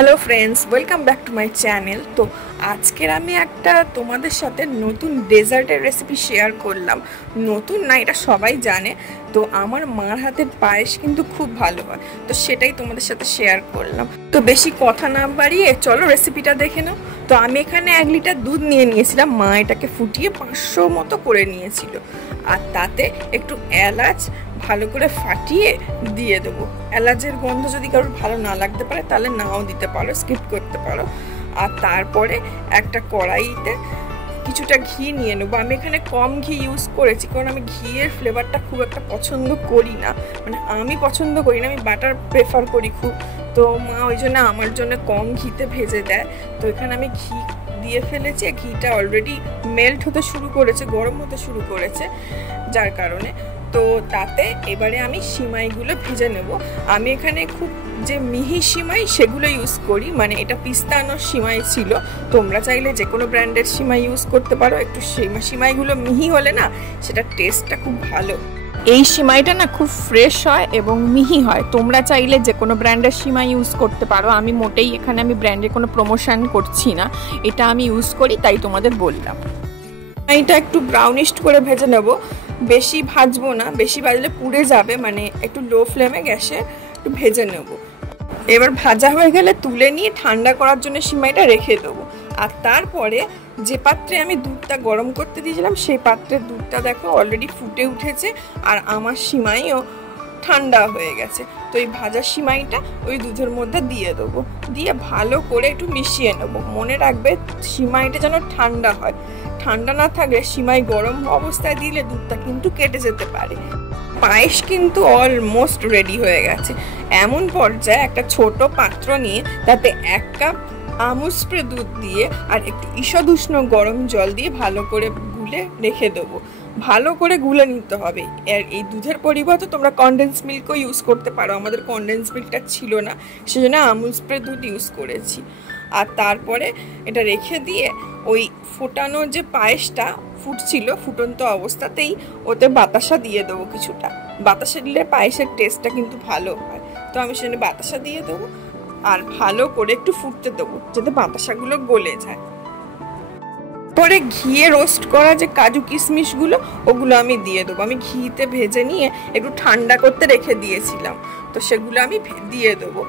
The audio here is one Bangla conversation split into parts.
Hello friends, welcome back to my channel. তো আজকের আমি একটা তোমাদের সাথে নতুন ডেজার্টের রেসিপি শেয়ার করলাম। নতুন না, এটা সবাই জানে। তো আমার মার হাতের পায়েস কিন্তু খুব ভালো হয়, তো সেটাই তোমাদের সাথে শেয়ার করলাম। তো বেশি কথা না বাড়িয়ে চলো রেসিপিটা দেখে নাও। তো আমি এখানে 1 লিটার দুধ নিয়ে নিয়েছিলাম। মা এটাকে ফুটিয়ে 500 মতো করে নিয়েছিল। আর তাতে একটু এলাচ ভালো করে ফাটিয়ে দিয়ে দেবো। এলাচের গন্ধ যদি কারোর ভালো না লাগতে পারে তাহলে নাও দিতে পারো, স্কিপ করতে পারো। আর তারপরে একটা কড়াইতে কিছুটা ঘি নিয়ে নেবো। আমি এখানে কম ঘি ইউজ করেছি, কারণ আমি ঘিয়ের ফ্লেভারটা খুব একটা পছন্দ করি না। মানে আমি পছন্দ করি না, আমি বাটার প্রেফার করি খুব। তো মা ওই জন্য আমার জন্য কম ঘিতে ভেজে দেয়। তো এখানে আমি ঘি দিয়ে ফেলেছি। ঘিটা অলরেডি মেল্ট হতে শুরু করেছে, গরম হতে শুরু করেছে, যার কারণে তো তাতে এবারে আমি সিমাইগুলো ভেজে নেব। আমি এখানে খুব যে মিহি সিমাই সেগুলো ইউজ করি, মানে এটা পিস্তানোর সিমাই ছিল। তোমরা চাইলে যে কোনো ব্র্যান্ডের সিমাই ইউজ করতে পারো। একটু সিমাইগুলো মিহি হলে না সেটা টেস্টটা খুব ভালো। এই সিমাইটা না খুব ফ্রেশ হয় এবং মিহি হয়। তোমরা চাইলে যে কোনো ব্র্যান্ডের সিমাই ইউজ করতে পারো। আমি মোটেই এখানে আমি ব্র্যান্ডের কোনো প্রমোশন করছি না, এটা আমি ইউজ করি তাই তোমাদের বললাম। সিমাইটা একটু ব্রাউনিশ করে ভেজে নেব, বেশি ভাজবো না, বেশি ভাজলে পুড়ে যাবে। মানে একটু লো ফ্লেমে গ্যাসে একটু ভেজে নেব। এবার ভাজা হয়ে গেলে তুলে নিয়ে ঠান্ডা করার জন্য সিমাইটা রেখে দেবো। আর তারপরে যে পাত্রে আমি দুধটা গরম করতে দিয়েছিলাম সেই পাত্রের দুধটা দেখো অলরেডি ফুটে উঠেছে, আর আমার সিমাইও ঠান্ডা হয়ে গেছে। তো এই ভাজা সিমাইটা ওই দুধের মধ্যে দিয়ে দেবো, দিয়ে ভালো করে একটু মিশিয়ে নেবো। মনে রাখবে সিমাইটা যেন ঠান্ডা হয়। ঠান্ডা না থাকলে সিমাই গরম অবস্থায় দিলে দুধটা কিন্তু কেটে যেতে পারে। পায়েস কিন্তু অলমোস্ট রেডি হয়ে গেছে। এমন পর্যায়ে একটা ছোট পাত্র নিয়ে তাতে 1 কাপ আমুল স্প্রে দুধ দিয়ে আর একটু ঈষৎ উষ্ণ গরম জল দিয়ে ভালো করে গুলে রেখে দেবো। ভালো করে গুলে নিতে হবে। আর এই দুধের পরিবর্তে তোমরা কনডেন্স মিল্কও ইউজ করতে পারো। আমাদের কনডেন্স মিল্কটা ছিল না, সেজন্য আমুল স্প্রে দুধ ইউজ করেছি। আর তারপরে এটা রেখে দিয়ে ওই ফোটানো যে পায়েসটা ফুটছিল, ফুটন্ত অবস্থাতেই ওতে বাতাসা দিয়ে দেবো কিছুটা। বাতাসা দিলে পায়েসের টেস্টটা কিন্তু ভালো হয়। তো আমি সেখানে বাতাসা দিয়ে দেবো আর ভালো করে একটু ফুটতে দেবো যাতে বাতাসাগুলো গলে যায়। পরে ঘিয়ে রোস্ট করা যে কাজু কিশমিশগুলো ওগুলো আমি দিয়ে দেবো। আমি ঘিতে ভেজে নিয়ে একটু ঠান্ডা করতে রেখে দিয়েছিলাম, তো সেগুলো আমি দিয়ে দেবো।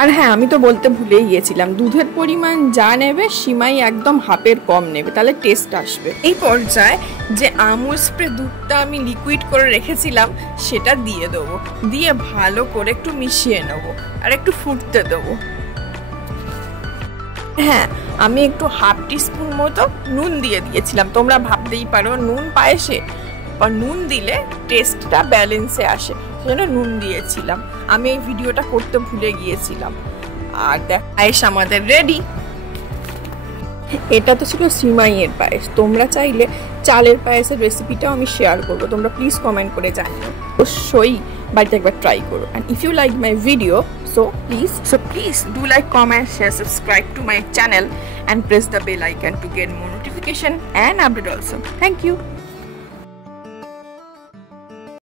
আর হ্যাঁ, আমি তো বলতে ভুলেই গিয়েছিলাম, দুধের পরিমাণ যা নেবে সিমাই একদম হাফের কম নেবে, তাহলে টেস্ট আসবে। এই পর্যায়ে যে আমুল স্প্রে দুধটা আমি লিকুইড করে রেখেছিলাম সেটা দিয়ে দেবো, দিয়ে ভালো করে একটু মিশিয়ে নেবো আর একটু ফুটতে দেবো। হ্যাঁ, আমি একটু হাফ টিস্পুন মতো নুন দিয়ে দিয়েছিলাম। তোমরা ভাবতেই পারো নুন পায়েসে বা নুন দিলে টেস্টটা ব্যালেন্সে আসে, সেজন্য নুন দিয়েছিলাম। আমি এই ভিডিওটা করতে ভুলে গিয়েছিলাম। আর দেখ, পায়েস আমাদের রেডি। এটা তো ছিল সিমাইয়ের পায়েস। তোমরা চাইলে চালের পায়েসের রেসিপিটাও আমি শেয়ার করবো, তোমরা প্লিজ কমেন্ট করে জানিও। অবশ্যই বাড়িতে একবার ট্রাই করো। And if you like my video, so please do like, comment, share, subscribe to my channel and press the bell icon to get more notification and update also. Thank you.